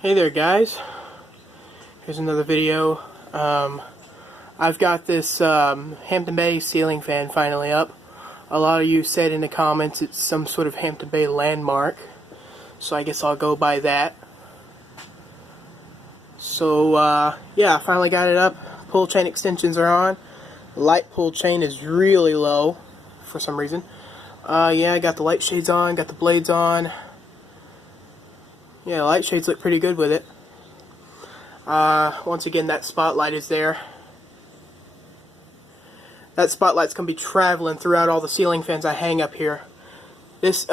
Hey there guys, here's another video. I've got this Hampton Bay ceiling fan finally up. A lot of you said in the comments it's some sort of Hampton Bay landmark, so I guess I'll go by that. So yeah, I finally got it up. Pull chain extensions are on. The light pull chain is really low for some reason. Yeah, I got the light shades on, got the blades on. Yeah, the light shades look pretty good with it. Once again, that spotlight is there. That spotlight's going to be traveling throughout all the ceiling fans I hang up here. This,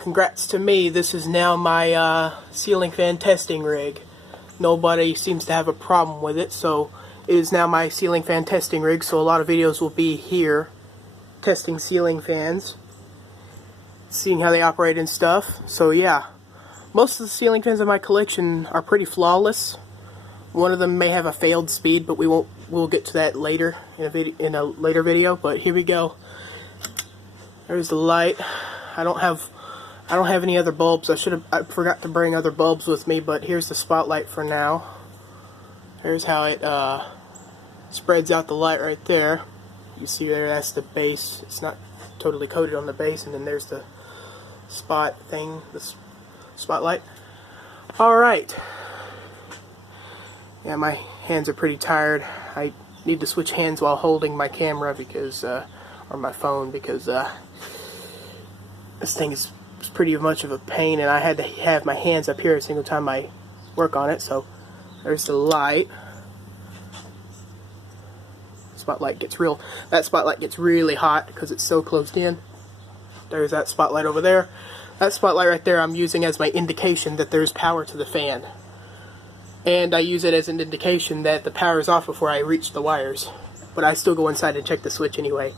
congrats to me, this is now my ceiling fan testing rig. Nobody seems to have a problem with it, so it is now my ceiling fan testing rig, so a lot of videos will be here testing ceiling fans, seeing how they operate and stuff. So yeah. Most of the ceiling fans in my collection are pretty flawless. One of them may have a failed speed, but we'll get to that later in a later video. But here we go. There's the light. I don't have any other bulbs. I forgot to bring other bulbs with me, but here's the spotlight for now. Here's how it spreads out the light right there. You see there, that's the base. It's not totally coated on the base, and then there's the spot thing, spotlight. Alright. Yeah, my hands are pretty tired. I need to switch hands while holding my camera because, or my phone, because this thing is pretty much of a pain, and I had to have my hands up here every single time I work on it. So there's the light. That spotlight gets really hot because it's so closed in. There's that spotlight over there. That spotlight right there I'm using as my indication that there's power to the fan. And I use it as an indication that the power is off before I reach the wires. But I still go inside and check the switch anyway.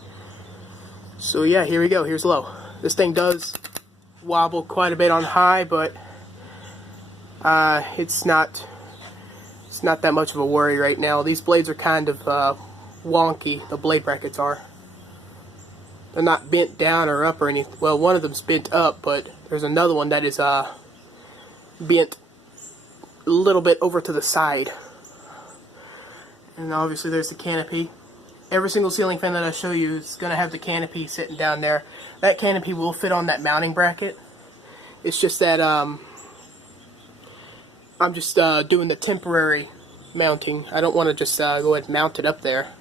So yeah, here we go. Here's low. This thing does wobble quite a bit on high, but it's not that much of a worry right now. These blades are kind of wonky. The blade brackets are. They're not bent down or up or anything. Well, one of them's bent up, but there's another one that is bent a little bit over to the side. And obviously there's the canopy. Every single ceiling fan that I show you is going to have the canopy sitting down there. That canopy will fit on that mounting bracket. It's just that I'm just doing the temporary mounting. I don't want to just go ahead and mount it up there.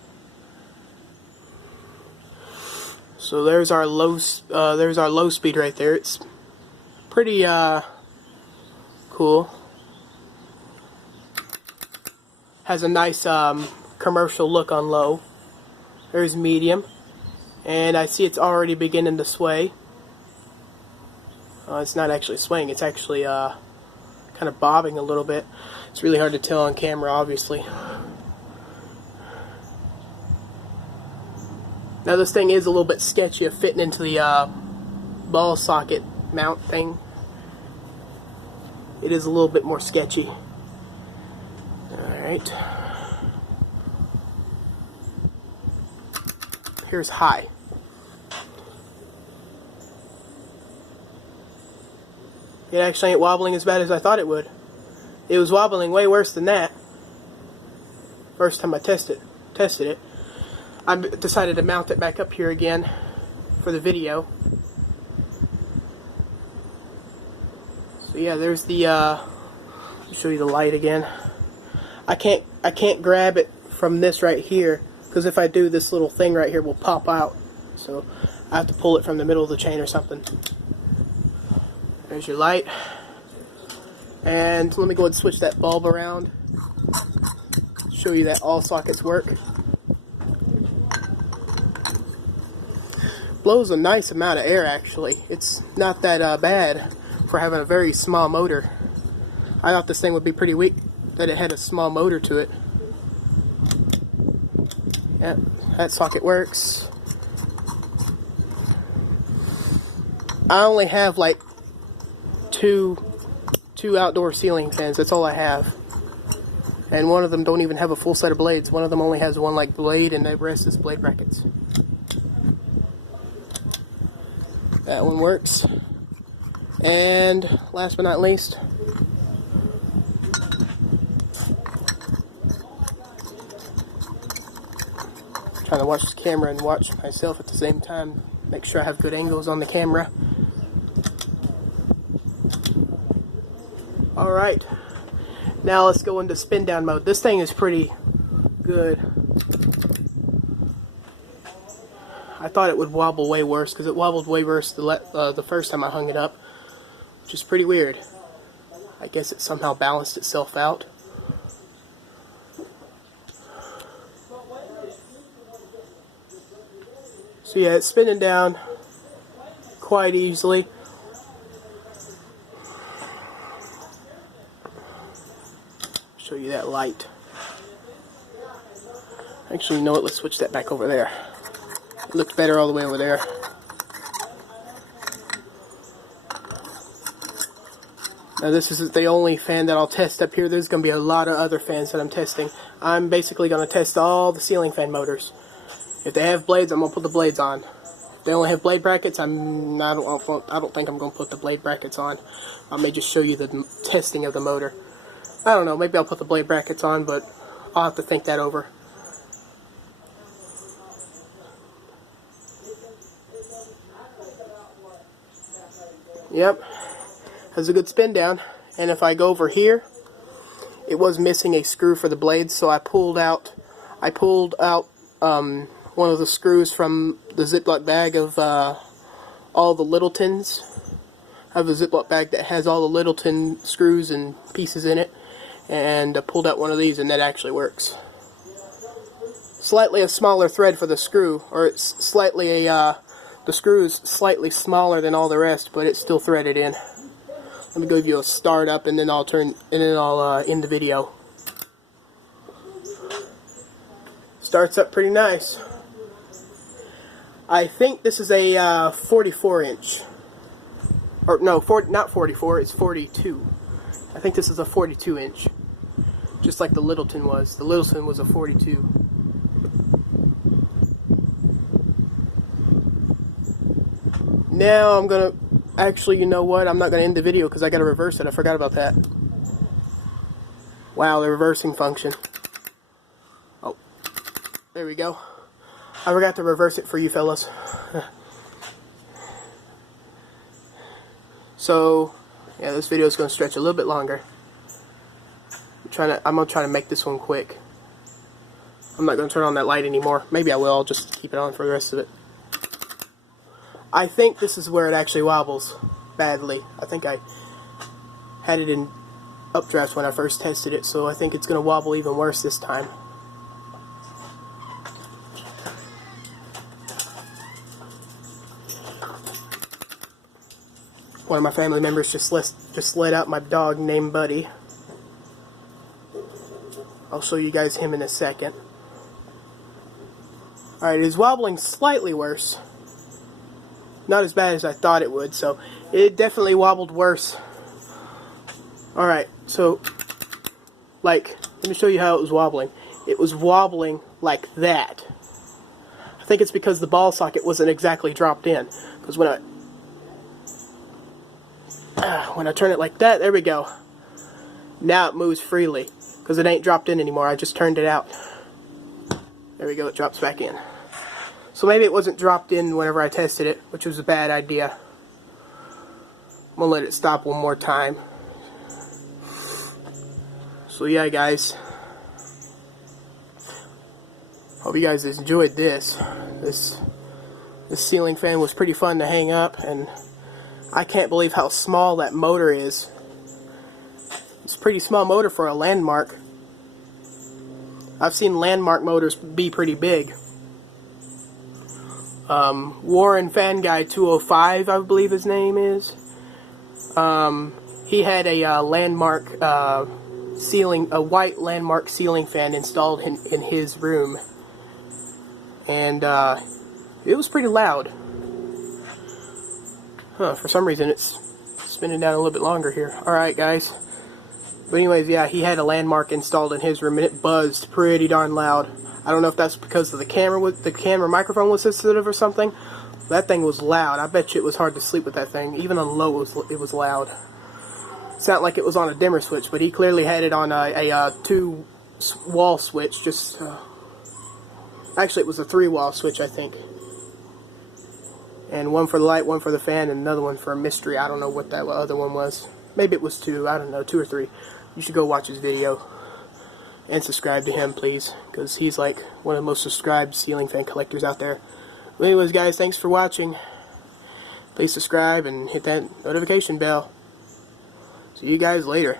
So there's our low speed right there. It's pretty cool. Has a nice commercial look on low. There's medium, and I see it's already beginning to sway. It's not actually swaying. It's actually kind of bobbing a little bit. It's really hard to tell on camera, obviously. Now this thing is a little bit sketchy of fitting into the ball socket mount thing. It is a little bit more sketchy. Alright. Here's high. It actually ain't wobbling as bad as I thought it would. It was wobbling way worse than that. First time I tested it. I decided to mount it back up here again for the video. So yeah, there's the let me show you the light again. I can't grab it from this right here, because if I do, this little thing right here will pop out. So I have to pull it from the middle of the chain or something. There's your light. And let me go ahead and switch that bulb around. Show you that all sockets work. Blows a nice amount of air, actually. It's not that bad for having a very small motor. I thought this thing would be pretty weak, that it had a small motor to it. Yep, that socket works. I only have like two outdoor ceiling fans. That's all I have. And one of them don't even have a full set of blades. One of them only has one like blade, and the rest is blade brackets. That one works. And last but not least, trying to watch the camera and watch myself at the same time. Make sure I have good angles on the camera. Alright, now let's go into spin down mode. This thing is pretty good. I thought it would wobble way worse, because it wobbled way worse the first time I hung it up, which is pretty weird. I guess it somehow balanced itself out. So yeah, it's spinning down quite easily. Show you that light. Actually, you know what? Let's switch that back over there. It looks better all the way over there. Now this isn't the only fan that I'll test up here. There's going to be a lot of other fans that I'm testing. I'm basically going to test all the ceiling fan motors. If they have blades, I'm going to put the blades on. If they only have blade brackets, I don't think I'm going to put the blade brackets on. I may just show you the testing of the motor. I don't know, maybe I'll put the blade brackets on, but I'll have to think that over. Yep, has a good spin down. And if I go over here, it was missing a screw for the blades, so I pulled out one of the screws from the Ziploc bag of all the Littletons. I have a Ziploc bag that has all the Littleton screws and pieces in it, and I pulled out one of these, and that actually works. Slightly a smaller thread for the screw, or it's slightly the screw is slightly smaller than all the rest, but it's still threaded in. Let me give you a start up, and then I'll end the video. Starts up pretty nice. I think this is a 44 inch. Or no, not 44, it's 42. I think this is a 42 inch. Just like the Littleton was. The Littleton was a 42. Now I'm gonna, actually, you know what, I'm not gonna end the video because I gotta reverse it. I forgot about that. Wow, the reversing function. Oh, there we go. I forgot to reverse it for you fellas. So, yeah, this video is gonna stretch a little bit longer. I'm gonna try to make this one quick. I'm not gonna turn on that light anymore. Maybe I will. I'll just keep it on for the rest of it. I think this is where it actually wobbles badly. I think I had it in updrafts when I first tested it, so I think it's going to wobble even worse this time. One of my family members just let out my dog named Buddy. I'll show you guys him in a second. Alright, it is wobbling slightly worse. Not as bad as I thought it would, so it definitely wobbled worse. Alright, so, like, let me show you how it was wobbling. It was wobbling like that. I think it's because the ball socket wasn't exactly dropped in. Because when I turn it like that, there we go. Now it moves freely. Because it ain't dropped in anymore, I just turned it out. There we go, it drops back in. So maybe it wasn't dropped in whenever I tested it, which was a bad idea. I'm going to let it stop one more time. So yeah, guys. Hope you guys enjoyed this. This ceiling fan was pretty fun to hang up, and I can't believe how small that motor is. It's a pretty small motor for a Landmark. I've seen Landmark motors be pretty big. Warren Fan Guy 205, I believe his name is. He had a Landmark a white Landmark ceiling fan installed in his room, and it was pretty loud. For some reason it's spinning down a little bit longer here. Alright, guys. But anyways, yeah, he had a Landmark installed in his room, and it buzzed pretty darn loud. I don't know if that's because of the camera microphone was sensitive or something. That thing was loud. I bet you it was hard to sleep with that thing. Even on low, it was loud. It sounded like it was on a dimmer switch, but he clearly had it on a 2-wall switch. Just Actually, it was a 3-wall switch, I think. And one for the light, one for the fan, and another one for a mystery. I don't know what that other one was. Maybe it was 2. I don't know, 2 or 3. You should go watch his video. And subscribe to him, please. Because he's like one of the most subscribed ceiling fan collectors out there. But anyways, guys, thanks for watching. Please subscribe and hit that notification bell. See you guys later.